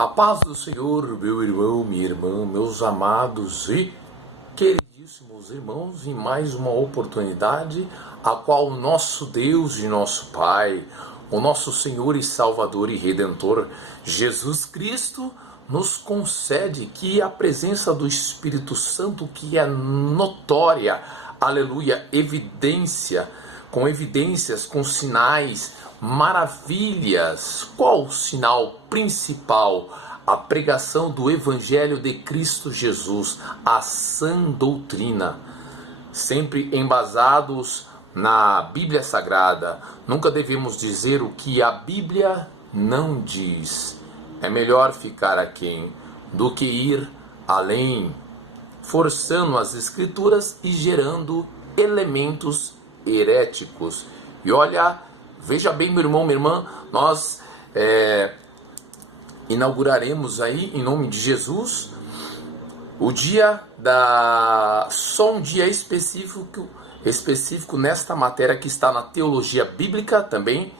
A paz do Senhor, meu irmão, minha irmã, meus amados e queridíssimos irmãos, em mais uma oportunidade, a qual o nosso Deus e nosso Pai, o nosso Senhor e Salvador e Redentor, Jesus Cristo, nos concede, que a presença do Espírito Santo, que é notória, aleluia, com evidências, com sinais, maravilhas. Qual o sinal principal? A pregação do Evangelho de Cristo Jesus, a sã doutrina, sempre embasados na Bíblia Sagrada. Nunca devemos dizer o que a Bíblia não diz. É melhor ficar aquém do que ir além, forçando as Escrituras e gerando elementos heréticos. E olha, veja bem, meu irmão, minha irmã, nós inauguraremos aí, em nome de Jesus, o dia só um dia específico nesta matéria que está na teologia bíblica também,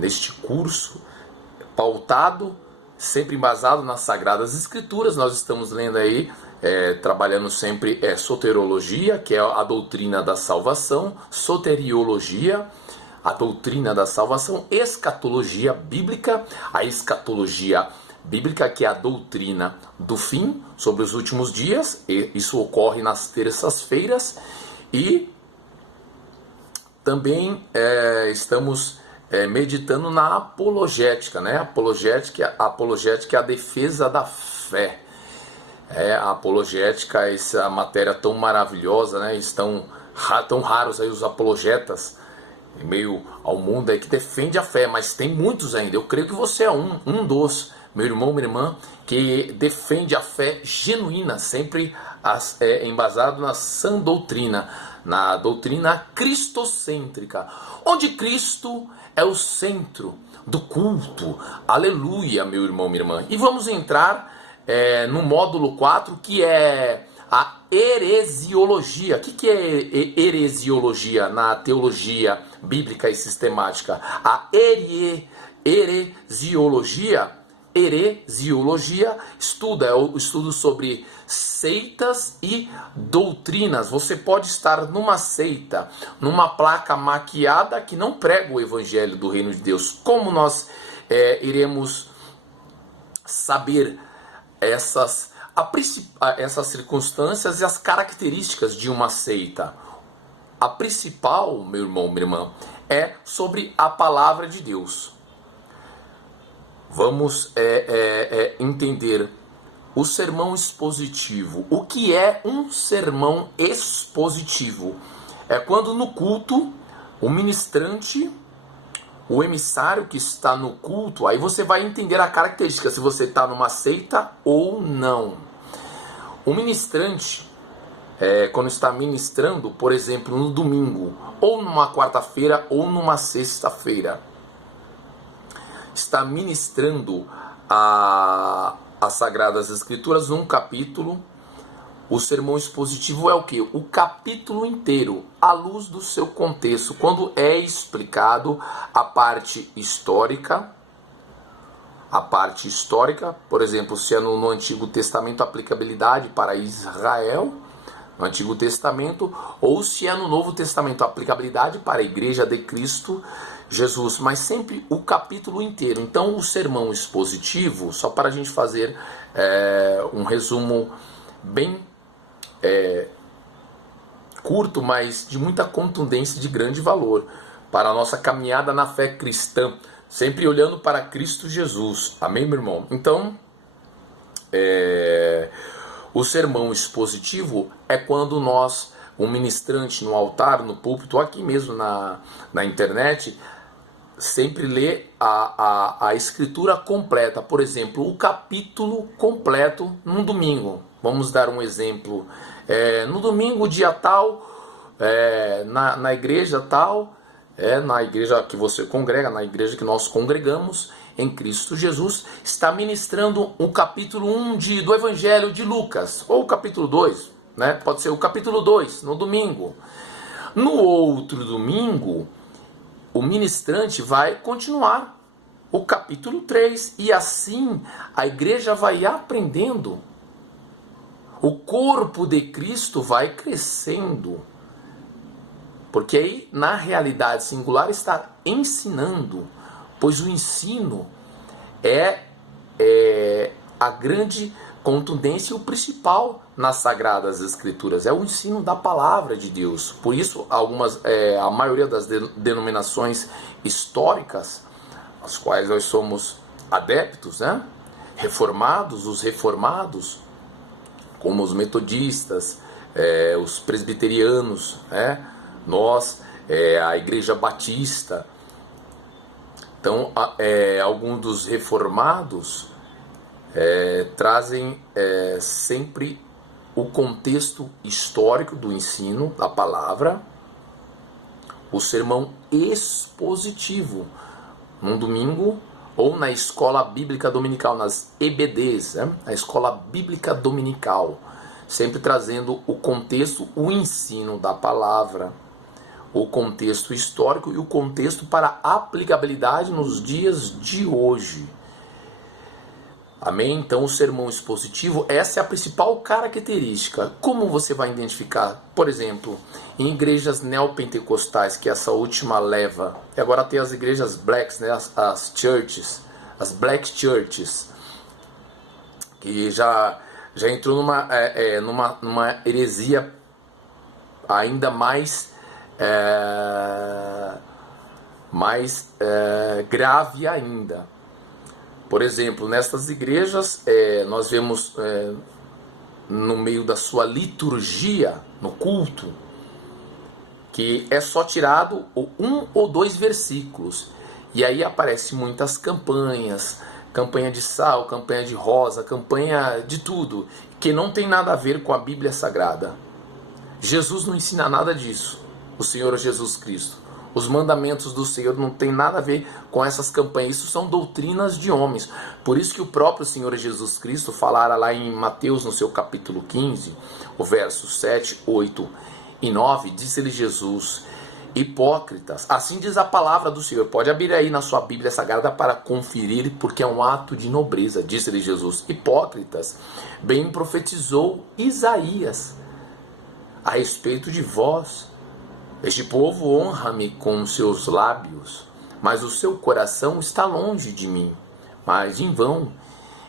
neste curso, pautado, sempre embasado nas Sagradas Escrituras. Nós estamos lendo aí, trabalhando sempre soteriologia, que é a doutrina da salvação, soteriologia, a doutrina da salvação, escatologia bíblica, a escatologia bíblica, que é a doutrina do fim, sobre os últimos dias, e isso ocorre nas terças-feiras, e também estamos meditando na apologética, né? Apologética é a defesa da fé. A apologética, essa matéria tão maravilhosa, né? Estão tão raros aí os apologetas em meio ao mundo aí que defende a fé, mas tem muitos ainda. Eu creio que você é um dos, meu irmão, minha irmã, que defende a fé genuína, sempre embasado na sã doutrina, na doutrina cristocêntrica, onde Cristo é o centro do culto. Aleluia, meu irmão, minha irmã. E vamos entrar no módulo 4, que é a heresiologia. O que é heresiologia na teologia bíblica e sistemática? A heresiologia é o estudo sobre seitas e doutrinas. Você pode estar numa seita, numa placa maquiada que não prega o evangelho do reino de Deus. Como nós iremos saber essas circunstâncias e as características de uma seita? A principal, meu irmão, minha irmã, é sobre a palavra de Deus. Vamos entender o sermão expositivo. O que é um sermão expositivo? É quando no culto o ministrante, o emissário que está no culto, aí você vai entender a característica, se você está numa seita ou não. O ministrante, quando está ministrando, por exemplo, no domingo, ou numa quarta-feira, ou numa sexta-feira, está ministrando as Sagradas Escrituras num capítulo. O sermão expositivo é o quê? O capítulo inteiro, à luz do seu contexto, quando é explicado a parte histórica, por exemplo, se é no Antigo Testamento, aplicabilidade para Israel, no Antigo Testamento, ou se é no Novo Testamento, aplicabilidade para a Igreja de Cristo Jesus, mas sempre o capítulo inteiro. Então, o sermão expositivo, só para a gente fazer um resumo bem curto, mas de muita contundência, de grande valor para a nossa caminhada na fé cristã, sempre olhando para Cristo Jesus. Amém, meu irmão? Então, o sermão expositivo é quando um ministrante no altar, no púlpito, aqui mesmo na internet, sempre lê a escritura completa. Por exemplo, o capítulo completo num domingo. Vamos dar um exemplo. No domingo, dia tal, na igreja tal, na igreja que você congrega, na igreja que nós congregamos em Cristo Jesus, está ministrando o capítulo 1 do Evangelho de Lucas, ou o capítulo 2, né? Pode ser o capítulo 2, no domingo. No outro domingo, o ministrante vai continuar o capítulo 3, e assim a igreja vai aprendendo. O corpo de Cristo vai crescendo. Porque aí, na realidade singular, está ensinando, pois o ensino é a grande contundência e o principal nas Sagradas Escrituras. É o ensino da palavra de Deus. Por isso, a maioria das denominações históricas, as quais nós somos adeptos, né? Reformados, os reformados, como os metodistas, os presbiterianos, né? Nós, a Igreja Batista. Então, alguns dos reformados trazem sempre o contexto histórico do ensino da palavra, o sermão expositivo, num domingo, ou na escola bíblica dominical, nas EBDs, né? A escola bíblica dominical, sempre trazendo o contexto, o ensino da palavra, o contexto histórico e o contexto para aplicabilidade nos dias de hoje. Amém? Então, o sermão expositivo, essa é a principal característica. Como você vai identificar? Por exemplo, em igrejas neopentecostais, que é essa última leva, e agora tem as igrejas blacks, né? as churches, as black churches, que já entrou numa heresia ainda mais grave ainda. Por exemplo, nessas igrejas, nós vemos no meio da sua liturgia, no culto, que é só tirado um ou dois versículos. E aí aparecem muitas campanhas, campanha de sal, campanha de rosa, campanha de tudo, que não tem nada a ver com a Bíblia Sagrada. Jesus não ensina nada disso, o Senhor Jesus Cristo. Os mandamentos do Senhor não tem nada a ver com essas campanhas. Isso são doutrinas de homens. Por isso que o próprio Senhor Jesus Cristo falara lá em Mateus, no seu capítulo 15, o verso 7, 8 e 9, disse-lhe Jesus: hipócritas, assim diz a palavra do Senhor. Pode abrir aí na sua Bíblia Sagrada para conferir, porque é um ato de nobreza. Disse-lhe Jesus: hipócritas, bem profetizou Isaías a respeito de vós. Este povo honra-me com seus lábios, mas o seu coração está longe de mim. Mas em vão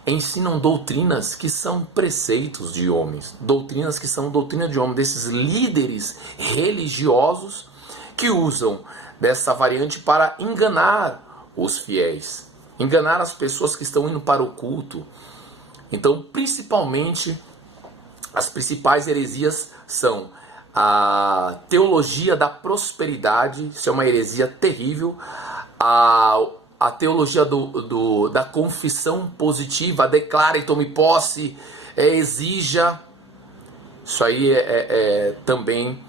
ensinam doutrinas que são preceitos de homens. Doutrinas que são doutrina de homens, desses líderes religiosos que usam dessa variante para enganar os fiéis, enganar as pessoas que estão indo para o culto. Então, principalmente, as principais heresias são a teologia da prosperidade, isso é uma heresia terrível, a teologia da confissão positiva, declara e tome posse, exija, isso aí também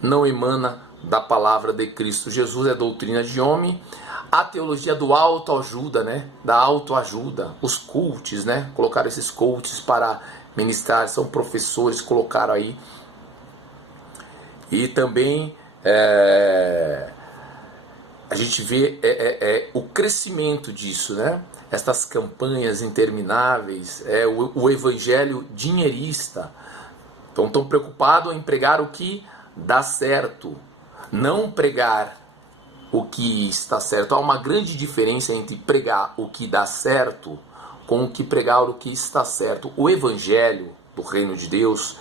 não emana da palavra de Cristo Jesus, é doutrina de homem. A teologia do autoajuda, né? Da autoajuda, os coaches, né? Colocaram esses coaches para ministrar, são professores, colocaram aí. E também a gente vê o crescimento disso, né? Estas campanhas intermináveis, o evangelho dinheirista. Então estão preocupados em pregar o que dá certo, não pregar o que está certo. Há uma grande diferença entre pregar o que dá certo com o que pregar o que está certo. O evangelho do reino de Deus,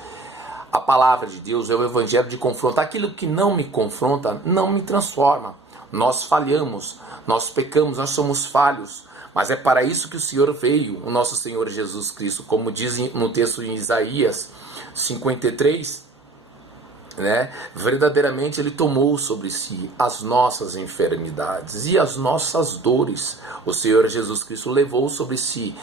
a palavra de Deus, é o evangelho de confronto. Aquilo que não me confronta não me transforma. Nós falhamos, nós pecamos, nós somos falhos, mas é para isso que o Senhor veio, o nosso Senhor Jesus Cristo, como diz no texto em Isaías 53, né? Verdadeiramente Ele tomou sobre si as nossas enfermidades e as nossas dores. O Senhor Jesus Cristo levou sobre si,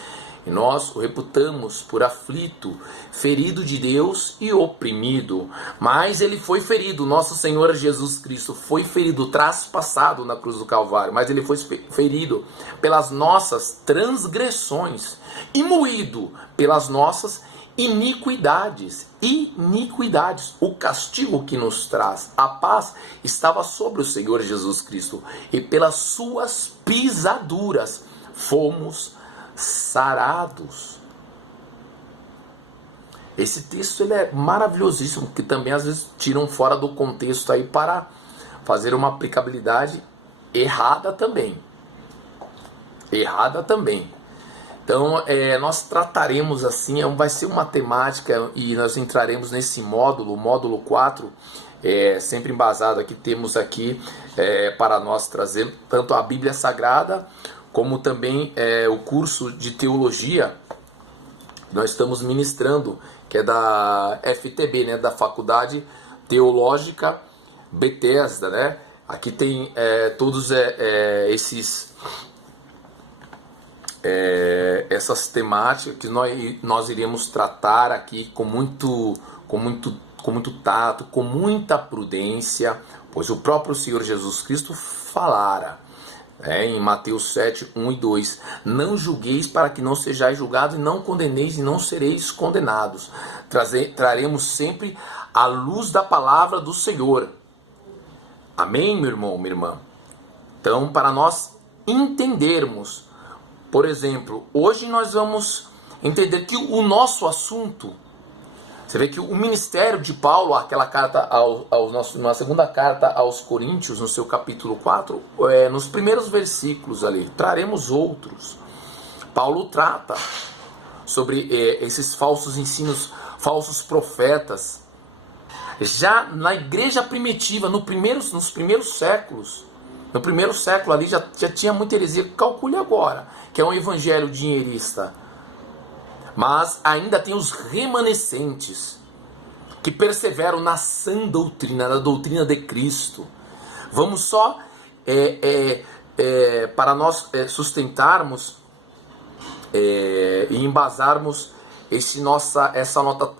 e nós o reputamos por aflito, ferido de Deus e oprimido. Mas Ele foi ferido, nosso Senhor Jesus Cristo foi ferido, traspassado na cruz do Calvário. Mas Ele foi ferido pelas nossas transgressões e moído pelas nossas iniquidades. Iniquidades. O castigo que nos traz a paz estava sobre o Senhor Jesus Cristo, e pelas suas pisaduras fomos sarados. Esse texto ele é maravilhosíssimo, que também às vezes tiram fora do contexto aí para fazer uma aplicabilidade errada também. Errada também. Então, nós trataremos assim, vai ser uma temática, e nós entraremos nesse módulo, o módulo 4, sempre embasado aqui, temos aqui para nós trazer tanto a Bíblia Sagrada, como também o curso de teologia, nós estamos ministrando, que é da FTB, né, da Faculdade Teológica Bethesda, né? Aqui tem todos essas temáticas que nós iremos tratar aqui com muito tato, com muita prudência, pois o próprio Senhor Jesus Cristo falara, em Mateus 7, 1 e 2, não julgueis para que não sejais julgados, e não condeneis e não sereis condenados. Traremos sempre a luz da palavra do Senhor. Amém, meu irmão, minha irmã? Então, para nós entendermos, por exemplo, hoje nós vamos entender que o nosso assunto, você vê que o ministério de Paulo, aquela carta na segunda carta aos Coríntios, no seu capítulo 4, nos primeiros versículos ali, traremos outros. Paulo trata sobre esses falsos ensinos, falsos profetas. Já na igreja primitiva, nos primeiros séculos, no primeiro século ali já tinha muita heresia. Calcule agora, que é um evangelho dinheirista. Mas ainda tem os remanescentes que perseveram na sã doutrina, na doutrina de Cristo. Vamos só, para nós sustentarmos e embasarmos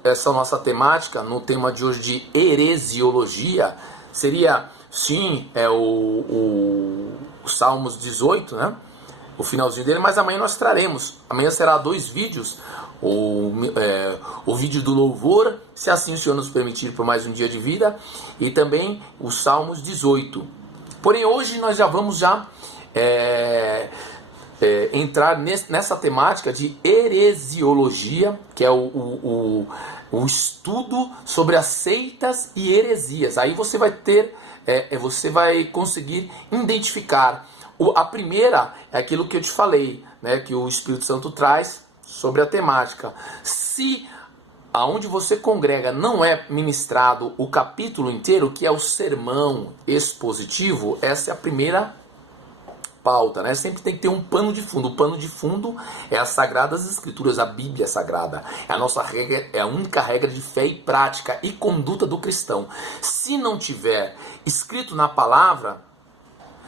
essa nossa temática no tema de hoje de heresiologia, seria, sim, o Salmos 18, né? O finalzinho dele, mas amanhã nós traremos. Amanhã será 2 vídeos. O vídeo do louvor, se assim o Senhor nos permitir por mais um dia de vida, e também o Salmos 18. Porém, hoje nós já vamos entrar nessa temática de heresiologia, que é o estudo sobre as seitas e heresias. Aí você vai você vai conseguir identificar. A primeira é aquilo que eu te falei, né, que o Espírito Santo traz sobre a temática. Se aonde você congrega não é ministrado o capítulo inteiro, que é o sermão expositivo, essa é a primeira pauta, né? Sempre tem que ter um pano de fundo. O pano de fundo é as Sagradas Escrituras, a Bíblia Sagrada. É a nossa regra, é a única regra de fé e prática e conduta do cristão. Se não tiver escrito na palavra,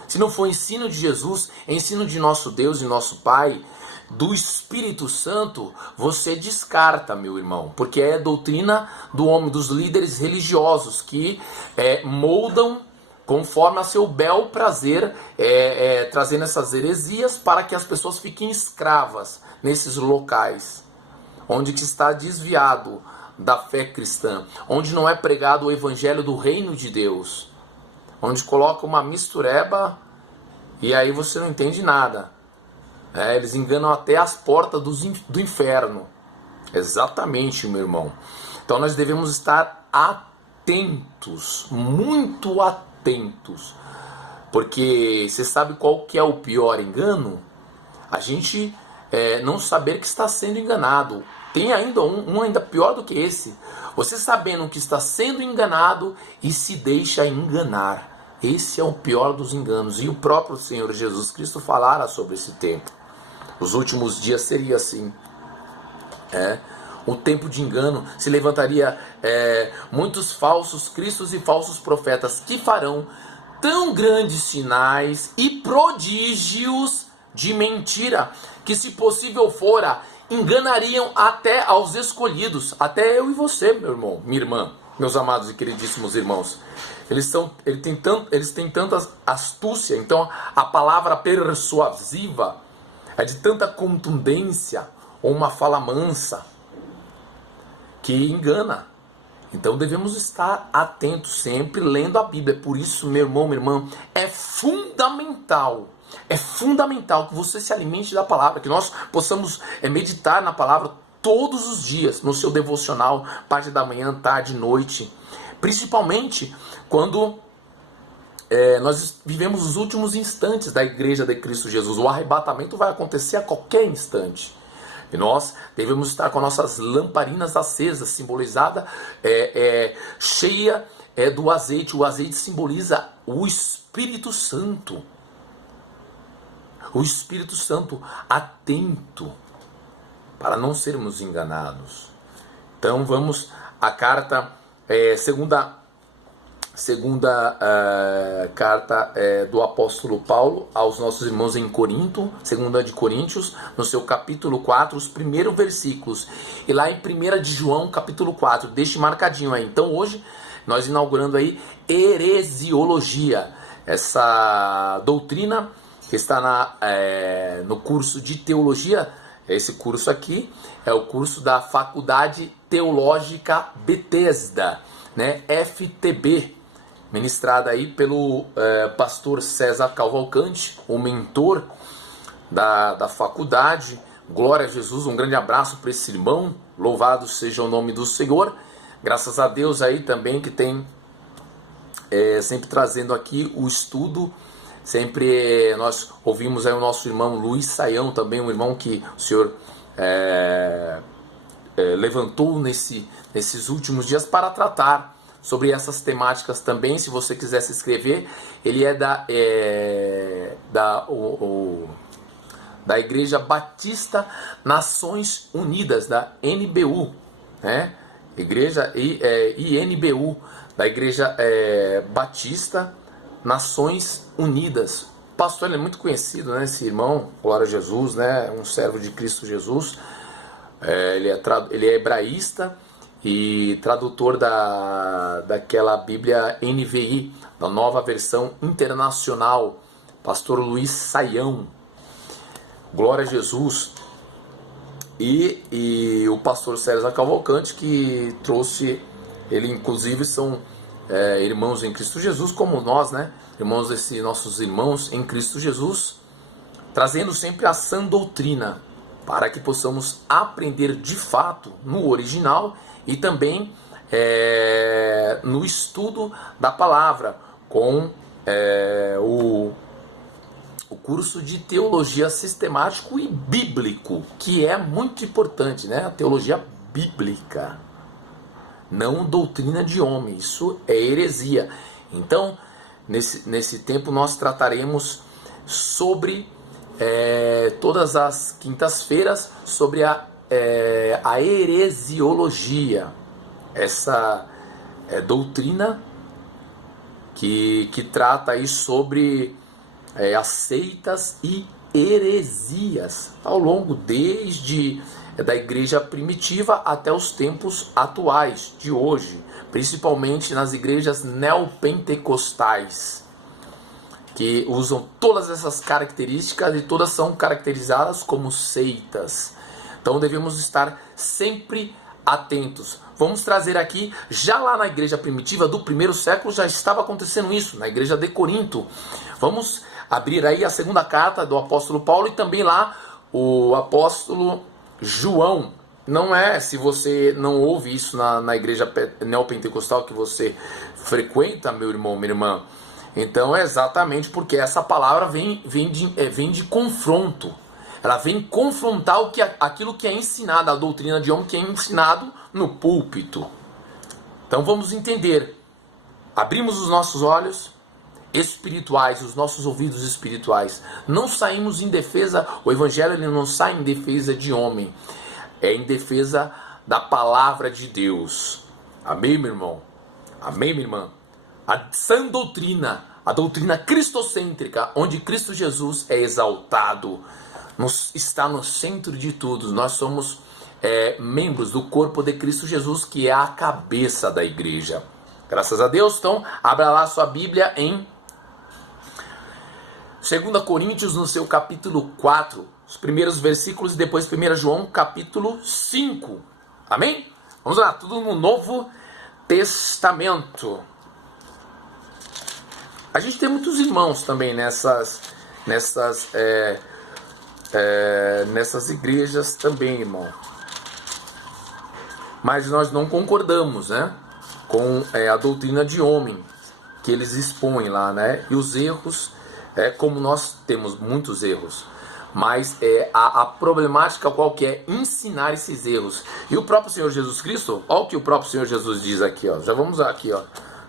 se não for ensino de Jesus, ensino de nosso Deus e nosso Pai, do Espírito Santo, você descarta, meu irmão, porque é doutrina do homem, dos líderes religiosos que moldam conforme a seu bel prazer, trazendo essas heresias para que as pessoas fiquem escravas nesses locais, onde que está desviado da fé cristã, onde não é pregado o evangelho do reino de Deus, onde coloca uma mistureba e aí você não entende nada. Eles enganam até as portas do inferno. Exatamente, meu irmão. Então nós devemos estar atentos, muito atentos, porque você sabe qual que é o pior engano? A gente não saber que está sendo enganado. Tem ainda um ainda pior do que esse. Você sabendo que está sendo enganado e se deixa enganar. Esse é o pior dos enganos. E o próprio Senhor Jesus Cristo falara sobre esse tempo. Os últimos dias seria assim. O tempo de engano, se levantaria muitos falsos cristos e falsos profetas que farão tão grandes sinais e prodígios de mentira, que se possível fora, enganariam até aos escolhidos, até eu e você, meu irmão, minha irmã, meus amados e queridíssimos irmãos. Eles têm tanta astúcia, então a palavra persuasiva é de tanta contundência, ou uma fala mansa. que engana. Então devemos estar atentos sempre, lendo a Bíblia. Por isso, meu irmão, minha irmã, é fundamental que você se alimente da palavra, que nós possamos meditar na palavra todos os dias, no seu devocional, parte da manhã, tarde, noite. Principalmente quando nós vivemos os últimos instantes da Igreja de Cristo Jesus. O arrebatamento vai acontecer a qualquer instante. E nós devemos estar com nossas lamparinas acesas, simbolizada, cheia do azeite. O azeite simboliza o Espírito Santo. O Espírito Santo atento, para não sermos enganados. Então vamos à carta, segunda carta do apóstolo Paulo aos nossos irmãos em Corinto, 2 de Coríntios, no seu capítulo 4, os primeiros versículos. E lá em 1 de João, capítulo 4, deixe marcadinho aí. Então hoje, nós inaugurando aí heresiologia, essa doutrina que está no curso de teologia. Esse curso aqui é o curso da Faculdade Teológica Bethesda, né? FTB, ministrada aí pelo pastor César Cavalcante, o mentor da faculdade. Glória a Jesus, um grande abraço para esse irmão, louvado seja o nome do Senhor. Graças a Deus aí também que tem sempre trazendo aqui o estudo. Sempre nós ouvimos aí o nosso irmão Luiz Saião, também um irmão que o Senhor levantou nesses últimos dias para tratar sobre essas temáticas também. Se você quiser se inscrever, ele é da Igreja Batista Nações Unidas, da NBU, né? Igreja INBU, da Igreja Batista Nações Unidas. O pastor, ele é muito conhecido, né, esse irmão, glória a Jesus, né, um servo de Cristo Jesus. Ele é hebraísta e tradutor daquela Bíblia NVI, da Nova Versão Internacional, pastor Luiz Saião. Glória a Jesus. E o pastor César Cavalcante, que trouxe, ele inclusive são irmãos em Cristo Jesus, como nós, né? Irmãos desses nossos irmãos em Cristo Jesus, trazendo sempre a sã doutrina, para que possamos aprender de fato no original e também no estudo da palavra, com o curso de teologia sistemático e bíblico, que é muito importante, né? A teologia bíblica, não doutrina de homem, isso é heresia. Então, nesse tempo nós trataremos sobre, todas as quintas-feiras, sobre a heresiologia, essa doutrina que trata aí sobre as seitas e heresias, ao longo desde da igreja primitiva até os tempos atuais de hoje, principalmente nas igrejas neopentecostais, que usam todas essas características e todas são caracterizadas como seitas. Então devemos estar sempre atentos. Vamos trazer aqui, já lá na igreja primitiva do primeiro século já estava acontecendo isso, na igreja de Corinto. Vamos abrir aí a segunda carta do apóstolo Paulo e também lá o apóstolo João. Não é, se você não ouve isso na igreja neopentecostal que você frequenta, meu irmão, minha irmã, então é exatamente porque essa palavra vem de confronto. Ela vem confrontar aquilo que é ensinado, a doutrina de homem que é ensinado no púlpito. Então vamos entender. Abrimos os nossos olhos espirituais, os nossos ouvidos espirituais. Não saímos em defesa, o evangelho ele não sai em defesa de homem. É em defesa da palavra de Deus. Amém, meu irmão? Amém, minha irmã? A sã doutrina, a doutrina cristocêntrica, onde Cristo Jesus é exaltado, está no centro de tudo. Nós somos membros do corpo de Cristo Jesus, que é a cabeça da igreja. Graças a Deus. Então, abra lá sua Bíblia em 2 Coríntios, no seu capítulo 4, os primeiros versículos, e depois 1 João, capítulo 5. Amém? Vamos lá, tudo no Novo Testamento. A gente tem muitos irmãos também nessas igrejas também, irmão. Mas nós não concordamos, né, com a doutrina de homem que eles expõem lá, né? E os erros, como nós temos muitos erros, mas a problemática qual que é ensinar esses erros. E o próprio Senhor Jesus Cristo, olha o que o próprio Senhor Jesus diz aqui, ó. Já vamos aqui, ó,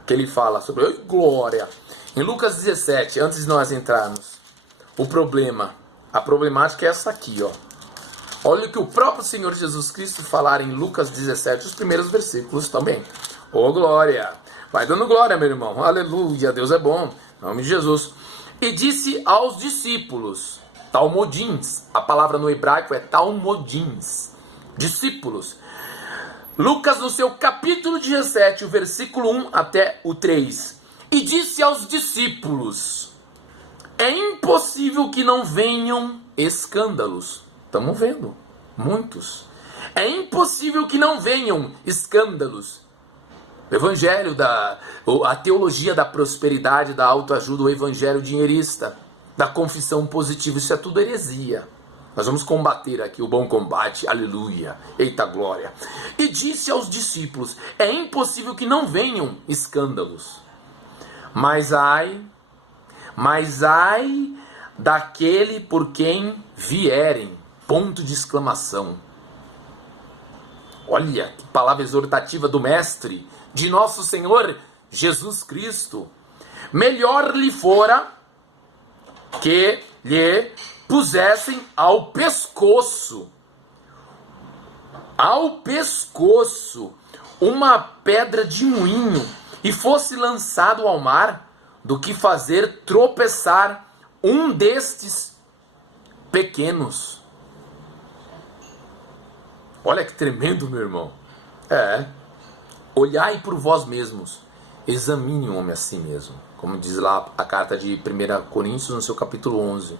que ele fala sobre glória. Em Lucas 17, antes de nós entrarmos, a problemática é essa aqui, ó. Olha o que o próprio Senhor Jesus Cristo falar em Lucas 17, os primeiros versículos também. Ô glória! Vai dando glória, meu irmão. Aleluia, Deus é bom. Em nome de Jesus. E disse aos discípulos, talmodins, a palavra no hebraico é talmodins, discípulos. Lucas no seu capítulo 17, o versículo 1 até o 3. E disse aos discípulos, é impossível que não venham escândalos. Estamos vendo, muitos. É impossível que não venham escândalos. O evangelho a teologia da prosperidade, da autoajuda, o evangelho dinheirista, da confissão positiva, isso é tudo heresia. Nós vamos combater aqui o bom combate, aleluia, eita glória. E disse aos discípulos, é impossível que não venham escândalos. Mas ai daquele por quem vierem, ponto de exclamação. Olha que palavra exortativa do mestre, de nosso Senhor Jesus Cristo. Melhor lhe fora que lhe pusessem ao pescoço uma pedra de moinho e fosse lançado ao mar, do que fazer tropeçar um destes pequenos. Olha que tremendo, meu irmão. Olhai por vós mesmos, examine o homem a si mesmo, como diz lá a carta de 1 Coríntios no seu capítulo 11.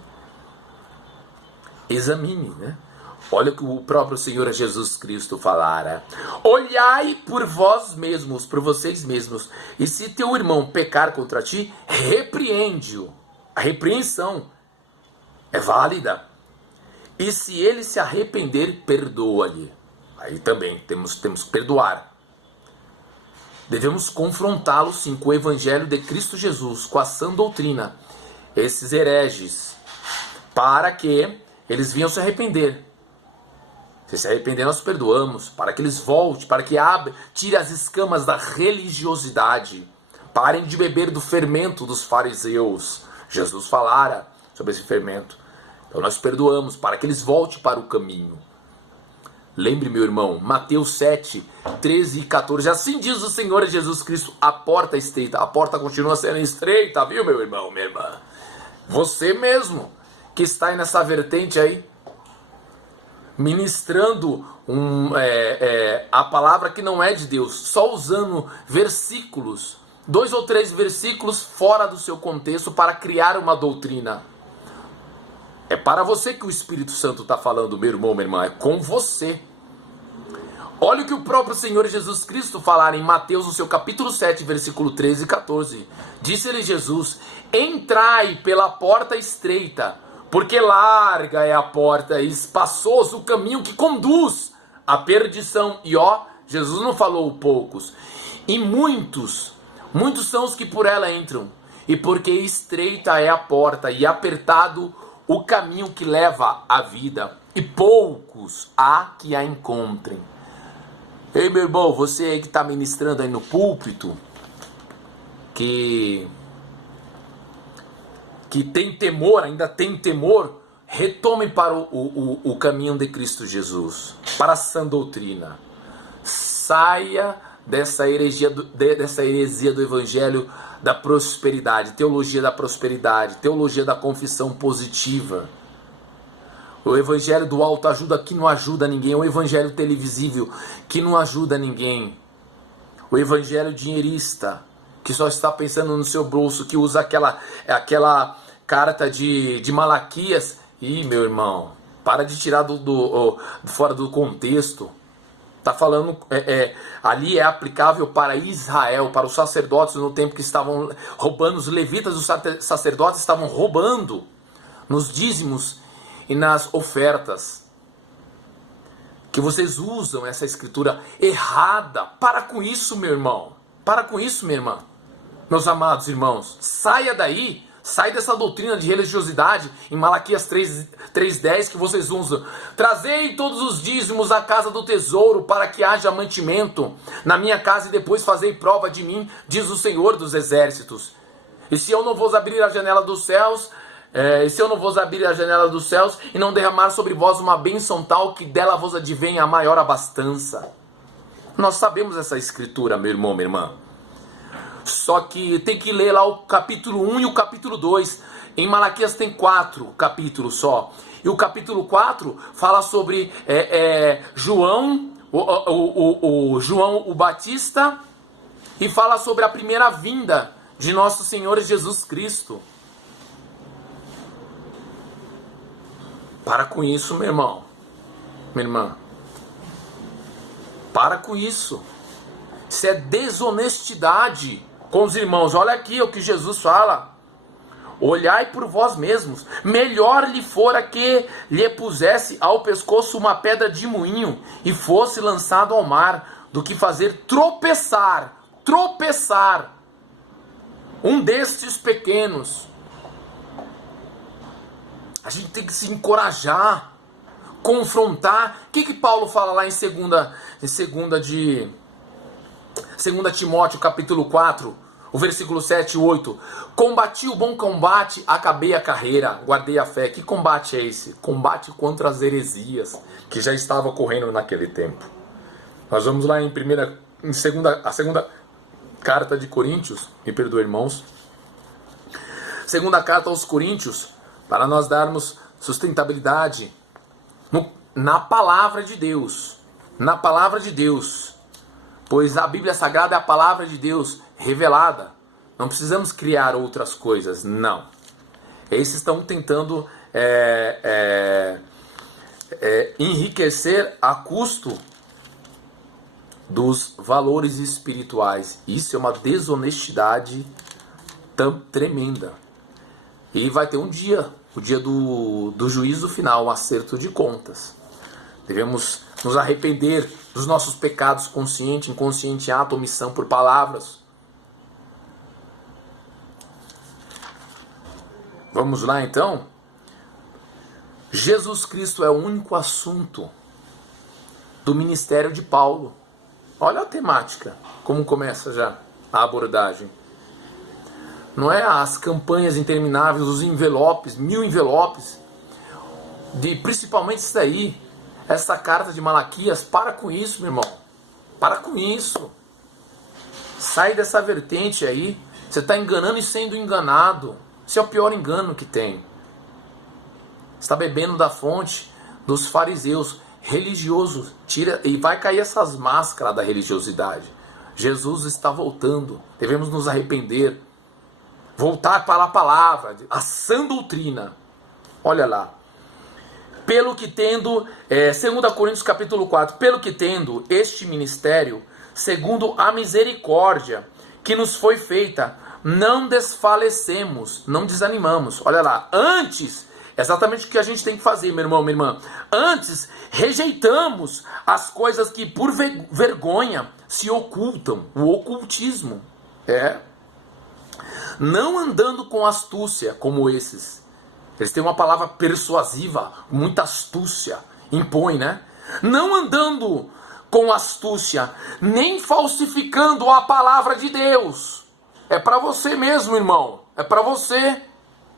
Examine, né? Olha o que o próprio Senhor Jesus Cristo falara. Olhai por vós mesmos, por vocês mesmos, e se teu irmão pecar contra ti, repreende-o. A repreensão é válida. E se ele se arrepender, perdoa-lhe. Aí também temos que perdoar. Devemos confrontá-lo sim com o evangelho de Cristo Jesus, com a sã doutrina, esses hereges, para que eles venham se arrepender. Se arrepender, nós perdoamos, para que eles voltem, para que tire as escamas da religiosidade, parem de beber do fermento dos fariseus. Jesus falara sobre esse fermento. Então nós perdoamos, para que eles voltem para o caminho. Lembre, meu irmão, Mateus 7, 13 e 14. Assim diz o Senhor Jesus Cristo, a porta é estreita. A porta continua sendo estreita, viu, meu irmão, minha irmã? Você mesmo, que está aí nessa vertente aí, ministrando a palavra que não é de Deus, só usando versículos, 2 ou 3 versículos fora do seu contexto para criar uma doutrina. É para você que o Espírito Santo está falando, meu irmão, minha irmã, é com você. Olha o que o próprio Senhor Jesus Cristo falar em Mateus, no seu capítulo 7, versículo 13 e 14. Disse-lhe Jesus, entrai pela porta estreita, porque larga é a porta e espaçoso o caminho que conduz à perdição. E Jesus não falou poucos. E muitos são os que por ela entram. E porque estreita é a porta e apertado o caminho que leva à vida, e poucos há que a encontrem. Ei, meu irmão, você aí que está ministrando aí no púlpito, que tem temor, ainda tem temor, retome para o caminho de Cristo Jesus, para a sã doutrina. Saia dessa heresia do evangelho da prosperidade, teologia da prosperidade, teologia da confissão positiva. O evangelho do autoajuda que não ajuda ninguém, o evangelho televisível que não ajuda ninguém. O evangelho dinheirista que só está pensando no seu bolso, que usa aquela carta de Malaquias. Ih, meu irmão, para de tirar fora do contexto. Está falando, ali é aplicável para Israel, para os sacerdotes no tempo que estavam roubando, os levitas, os sacerdotes estavam roubando nos dízimos e nas ofertas. Que vocês usam essa escritura errada. Para com isso, meu irmão. Para com isso, minha irmã. Meus amados irmãos, saia daí. Sai dessa doutrina de religiosidade em Malaquias 3:10 que vocês usam. Trazei todos os dízimos à casa do tesouro para que haja mantimento na minha casa e depois fazei prova de mim, diz o Senhor dos exércitos. E se eu não vos abrir a janela dos céus, e não derramar sobre vós uma bênção tal que dela vos advenha a maior abastança. Nós sabemos essa escritura, meu irmão, minha irmã. Só que tem que ler lá o capítulo 1 e o capítulo 2. Em Malaquias tem 4 capítulos só. E o capítulo 4 fala sobre João, João o Batista, e fala sobre a primeira vinda de nosso Senhor Jesus Cristo. Para com isso, meu irmão, minha irmã. Para com isso. Isso é desonestidade com os irmãos. Olha aqui o que Jesus fala. Olhai por vós mesmos. Melhor lhe fora que lhe pusesse ao pescoço uma pedra de moinho e fosse lançado ao mar, do que fazer tropeçar um destes pequenos. A gente tem que se encorajar, confrontar. O que Paulo fala lá em 2 Timóteo capítulo 4, o versículo 7 e 8. Combati o bom combate, acabei a carreira, guardei a fé. Que combate é esse? Combate contra as heresias que já estavam ocorrendo naquele tempo. Nós vamos lá a segunda carta de Coríntios, me perdoe, irmãos. Segunda carta aos Coríntios, para nós darmos sustentabilidade na palavra de Deus. Na palavra de Deus. Pois a Bíblia Sagrada é a palavra de Deus revelada. Não precisamos criar outras coisas, não. Eles estão tentando enriquecer a custo dos valores espirituais. Isso é uma desonestidade tremenda. E vai ter um dia, o dia do juízo final, um acerto de contas. Devemos nos arrepender dos nossos pecados consciente, inconsciente, ato, omissão por palavras. Vamos lá então? Jesus Cristo é o único assunto do ministério de Paulo. Olha a temática, como começa já a abordagem. Não é as campanhas intermináveis, os envelopes, 1000 envelopes, principalmente isso daí, essa carta de Malaquias. Para com isso, meu irmão. Para com isso. Sai dessa vertente aí. Você está enganando e sendo enganado. Esse é o pior engano que tem. Você está bebendo da fonte dos fariseus, religiosos. Tira e vai cair essas máscaras da religiosidade. Jesus está voltando. Devemos nos arrepender. Voltar para a palavra, a sã doutrina. Olha lá. Pelo que tendo, 2 Coríntios capítulo 4, pelo que tendo este ministério, segundo a misericórdia que nos foi feita, não desfalecemos, não desanimamos. Olha lá, antes, exatamente o que a gente tem que fazer, meu irmão, minha irmã. Antes, rejeitamos as coisas que por vergonha se ocultam, o ocultismo. Não andando com astúcia como esses. Eles têm uma palavra persuasiva, muita astúcia, impõe, né? Não andando com astúcia, nem falsificando a palavra de Deus. É para você mesmo, irmão. É para você.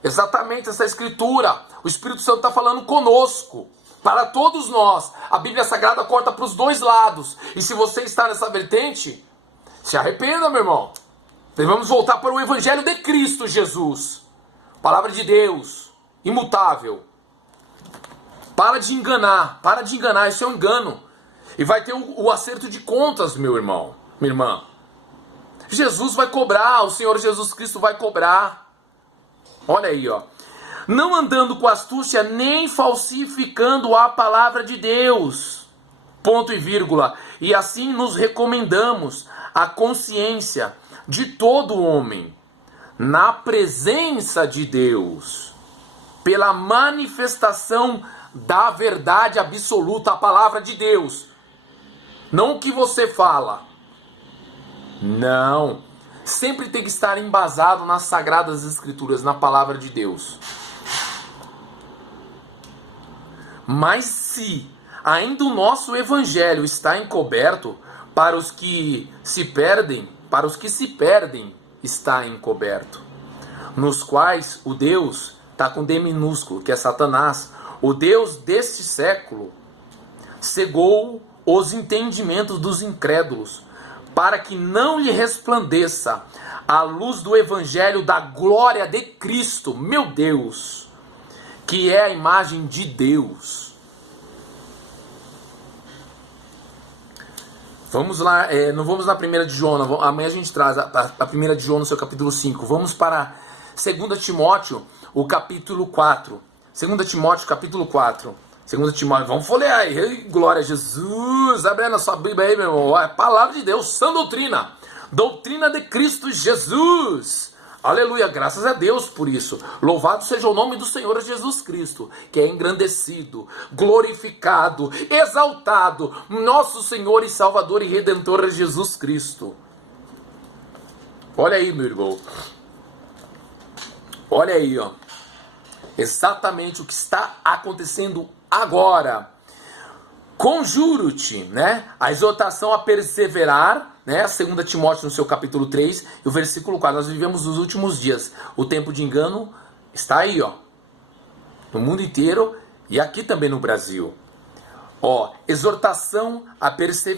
Exatamente essa escritura. O Espírito Santo está falando conosco. Para todos nós. A Bíblia Sagrada corta para os dois lados. E se você está nessa vertente, se arrependa, meu irmão. Devemos voltar para o Evangelho de Cristo Jesus. Palavra de Deus. Imutável. Para de enganar, isso é um engano. E vai ter o acerto de contas, meu irmão, minha irmã. Jesus vai cobrar, o Senhor Jesus Cristo vai cobrar. Olha aí, ó. Não andando com astúcia, nem falsificando a palavra de Deus. ponto e vírgula. E assim nos recomendamos à consciência de todo homem, na presença de Deus, pela manifestação da verdade absoluta, a palavra de Deus. Não o que você fala. Não. Sempre tem que estar embasado nas Sagradas Escrituras, na palavra de Deus. Mas se ainda o nosso evangelho está encoberto, para os que se perdem, está encoberto. Nos quais o Deus, está com D minúsculo, que é Satanás, o Deus deste século, cegou os entendimentos dos incrédulos, para que não lhe resplandeça a luz do evangelho da glória de Cristo, meu Deus, que é a imagem de Deus. Vamos lá, não vamos na 1 de João, amanhã a gente traz a 1 de João no seu capítulo 5. Vamos para 2 Timóteo, o capítulo 4. 2 Timóteo, capítulo 4. 2 Timóteo, vamos folhear aí. Glória a Jesus. Abre na sua Bíblia aí, meu irmão. É palavra de Deus, sã doutrina. Doutrina de Cristo Jesus. Aleluia, graças a Deus por isso. Louvado seja o nome do Senhor Jesus Cristo, que é engrandecido, glorificado, exaltado, nosso Senhor e Salvador e Redentor Jesus Cristo. Olha aí, meu irmão. Olha aí, ó. Exatamente o que está acontecendo agora. Conjuro-te, né? A exortação a perseverar, né? 2 Timóteo no seu capítulo 3 e o versículo 4. Nós vivemos os últimos dias. O tempo de engano está aí, ó. No mundo inteiro e aqui também no Brasil. Ó, exortação a perseverar.